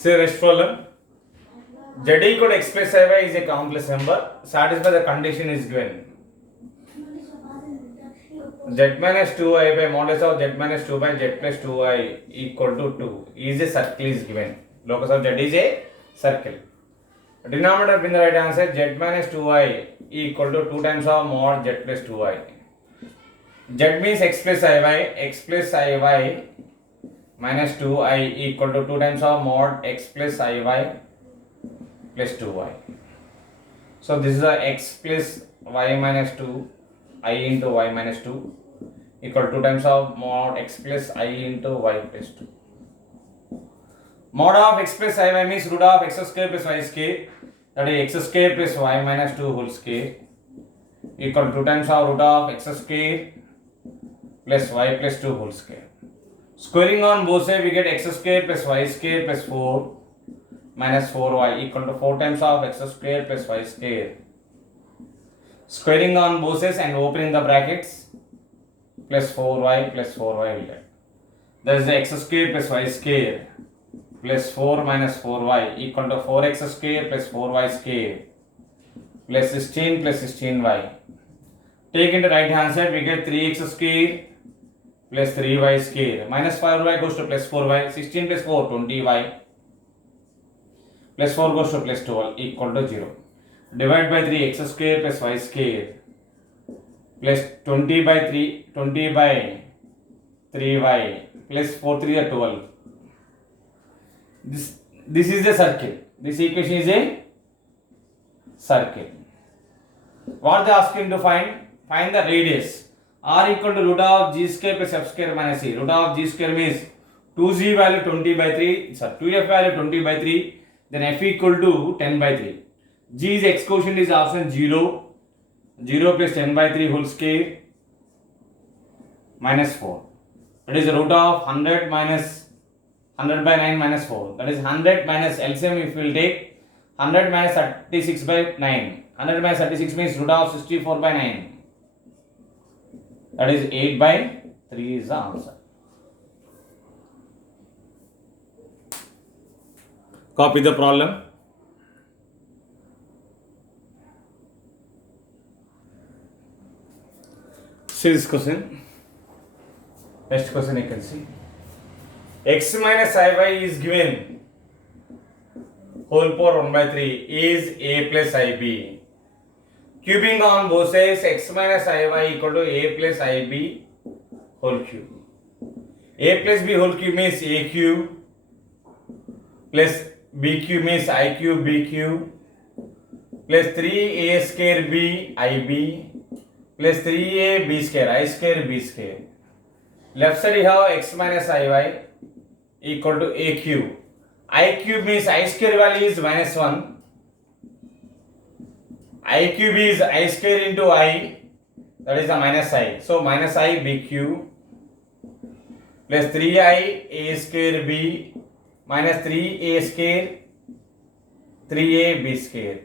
See rest problem. Z equal to x plus iy is a complex number. Satisfy the condition is given. Z minus 2i by modulus of z minus 2 by z plus 2i equal to 2 is a circle is given. Locus of z is a circle. Denominator being the right answer, z minus 2i equal to 2 times of mod z plus 2i. Z means x plus iy minus 2i equal to 2 times of mod x plus iy plus 2y. So this is a x plus y minus 2 I into y minus 2 equal to 2 times of mod x plus I into y plus 2. Mod of x plus iy means root of x square plus y square, that is x square plus y minus 2 whole square equal to 2 times of root of x square plus y plus 2 whole square. Squaring on both sides we get x square plus y square plus 4 minus 4y equal to 4 times of x square plus y square. Squaring on both sides and opening the brackets plus 4y will get. That is the x square plus y square plus 4 minus 4y equal to 4x square plus 4y square plus 16 plus 16y. Take into right hand side we get 3x square plus 3y square minus 5y goes to plus 4y, 16 plus 4 20y plus 4 goes to plus 12 equal to 0. Divide by 3 x square plus y square plus 20 by 3y plus 4 3 are 12. This is a circle. This equation is a circle. What they ask him to find? Find the radius. R equal to root of g square plus f square minus c. Root of g square means 2g value 20 by 3, sorry 2f value 20 by 3, then f equal to 10 by 3. G's x quotient is option 0, 0 plus 10 by 3 whole square minus 4. That is the root of 100 minus 100 by 9 minus 4. That is 100 minus LCM if we will take 100 minus 36 by 9. 100 minus 36 means root of 64 by 9. That is 8 by 3 is the answer. Copy the problem. See this question. Next question you can see. X minus iy is given whole power 1 by 3 is a plus ib. Cubing on both sides x minus iy equal to a plus ib whole cube. A plus b whole cube means a cube plus b cube means I cube b cube plus 3a square b ib plus 3a b square I square b square. Left side you have x minus iy equal to a cube. I cube means I square value is minus 1. I cube is I square into I, that is the minus I. So minus I b cube plus 3I a square b minus 3a square 3a b square.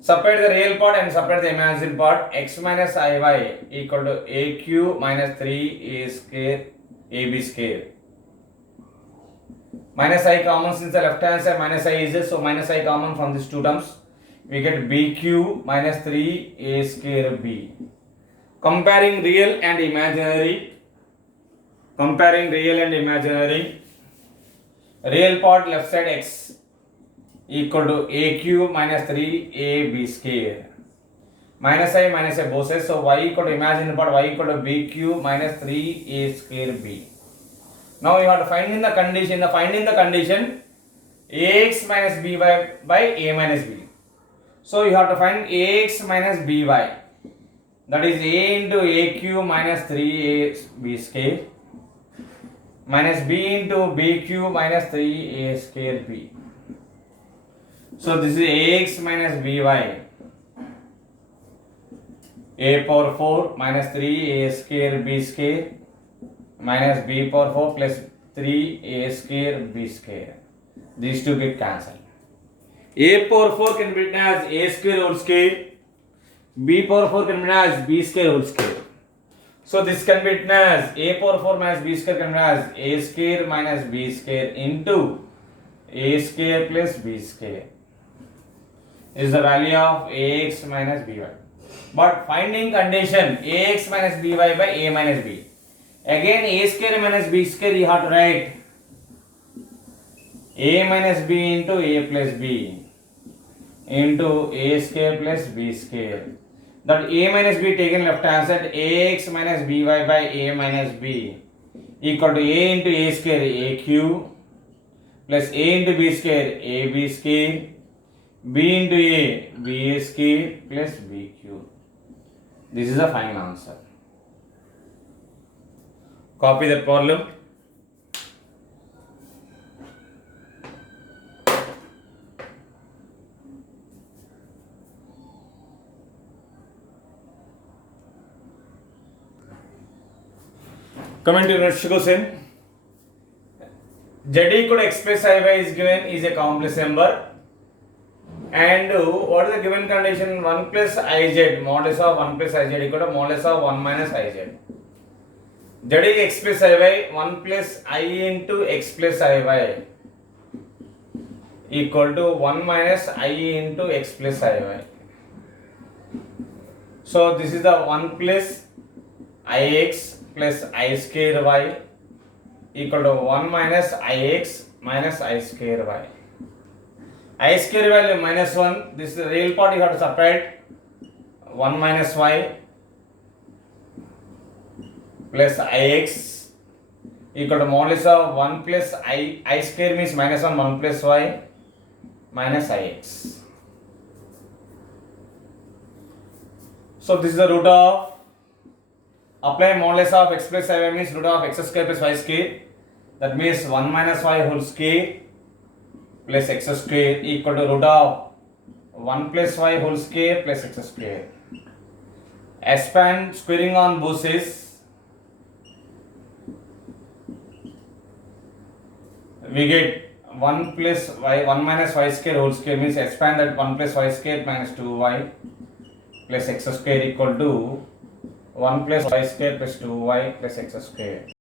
Separate the real part and separate the imaginary part. X minus iy equal to a cube minus 3a square ab square. Minus I common, since the left hand side minus I is this, so minus I common from these two terms. We get b cube minus 3a square b. Comparing real and imaginary. Real part left side x equal to a cube minus 3ab square. Minus I both sides. So y equal to imaginary part y equal to b cube minus 3a square b. Now you have to find in the condition. Ax minus by a minus b. So you have to find ax minus by. That is a into a cube minus 3ab square minus b into b cube minus 3a square b. So this is ax minus by. A power 4 minus 3a square b square minus b power 4 plus 3a square b square. These two get cancelled. A power 4 can be written as a square whole square. B power 4 can be written as b square whole square. So this can be written as a power 4 minus b square can be written as a square minus b square into a square plus b square is the value of ax minus by. But finding condition ax minus by by a minus b. Again a square minus b square you have to write a minus b into a plus b into a square plus b square. That a minus b taken left hand side, ax minus by by a minus b equal to a into a square a cube plus a into b square a b square b into a b square plus b cube. This is the final answer. Copy the problem. Coming to next question. Z equal to x plus iy is given is a complex number. And what is the given condition? 1 plus iz, modulus of 1 plus iz equal to modulus of 1 minus iz. Z is x plus iy, 1 plus I into x plus iy equal to 1 minus I into x plus iy. So this is the 1 plus ix plus I square y equal to 1 minus ix minus I square y. I square value minus 1, this is the real part you have to separate, 1 minus y plus ix equal to modulus of 1 plus I square means minus 1 plus y minus ix. So this is the root of, apply modulus of x plus iy means root of x square plus y square, that means 1 minus y whole square plus x square equal to root of 1 plus y whole square plus x square. Expand squaring on both sides, we get 1 plus y, 1 minus y square whole square means expand that 1 plus y square minus 2y plus x square equal to 1 plus y square plus 2y plus x square.